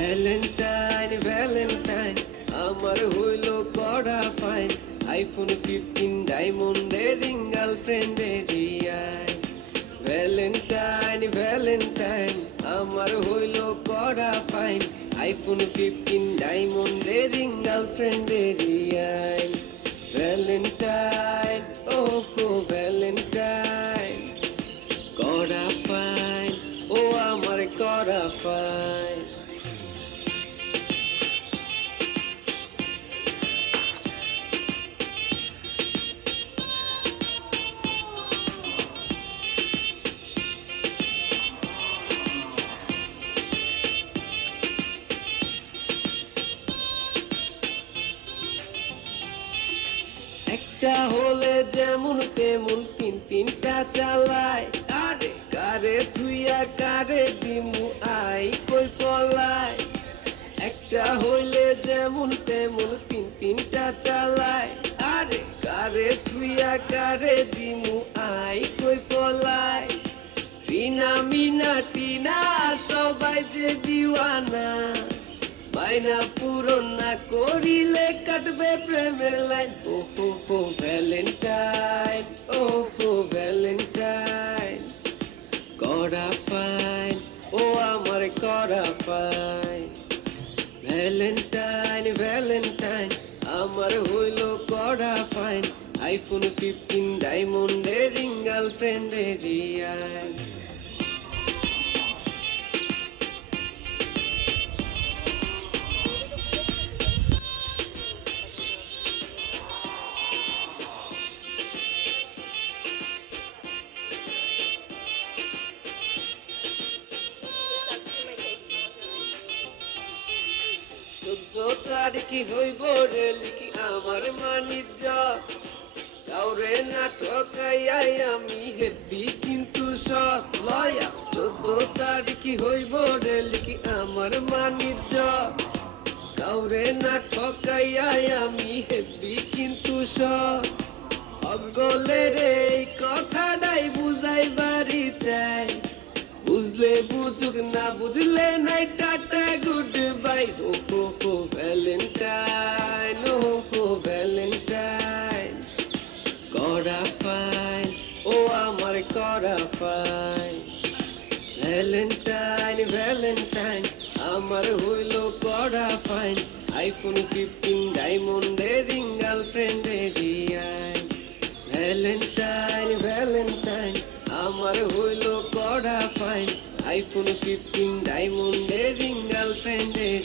Valentine Valentine আমার হইল কড়া ফাইন আইফোন ফিফটিন ডায়মন্ডের রিং গার্লফ্রেন্ডের রিয়াই ভ্যালেন্টাইন ভ্যালেন্টাইন আমার হইল কড়া ফাইন আইফোন ফিফটিন ডায়মন্ডের রিং গার্লফ্রেন্ডের রিয়াই ভ্যালেন্টাইন ও হো ভ্যালেন্টাইন কড়া ফাইন ও আমার কড়া ফাইন একটা হলে যেমন তেমন তিন তিনটা চালায় আরে কারে ধুইয়া কারে দিমু, আই কই পলায় একটা হইলে যেমন তেমন তিন তিনটা চালায় আরে কারে ধুইয়া কারে দিমু, আই কই পলায় রিনা মিনা, টিনা, সবাই যে দিওয়ানা। বাইনা পূরণ না করিলে কাটবে প্রেমের লাইন। ও হো হো ভ্যালেন্টাইন ও হো ভ্যালেন্টাইন। করা পাইন, ও আমার করা পাইন। ভ্যালেন্টাইন ভ্যালেন্টাইন, আমার হইল করা ফাইন আইফোন ফিফটিন ডায়মন্ডের রিং গার্লফ্রেন্ডের রিয়াই চোদ্দ তারিখে হইব রে লিখি আমার মানিজ্য? কাউরে না ঠকাইয়াই আমি হেবি কিন্তু সৎ। লয়া চোদ্দ তারিখে হইব রে লিখি আমার মানিজ্য? কাউরে আমি হেবি কিন্তু সৎ। রে এই কথাটাই বুঝাই বাড়ি চাই। বুঝলে বুঝুক না বুঝলে নাই টাটা গুড বাই হো হো হো ভ্যালেন্টাইন ও হো ভ্যালেন্টাইন করা ফাইন ও আমার করা ফাইন ভ্যালেন্টাইন ভ্যালেন্টাইন আমার হইল করা ফাইন আইফোন ফিফটিন ডায়মন্ডের রিং গার্লফ্রেন্ডের রিয়াই। ভ্যালেন্টাইন ভ্যালেন্টাইন আমার হইল কড়া ফাইন আইফোন ফিফটিন ডায়মন্ডের রিং গার্লফ্রেন্ডের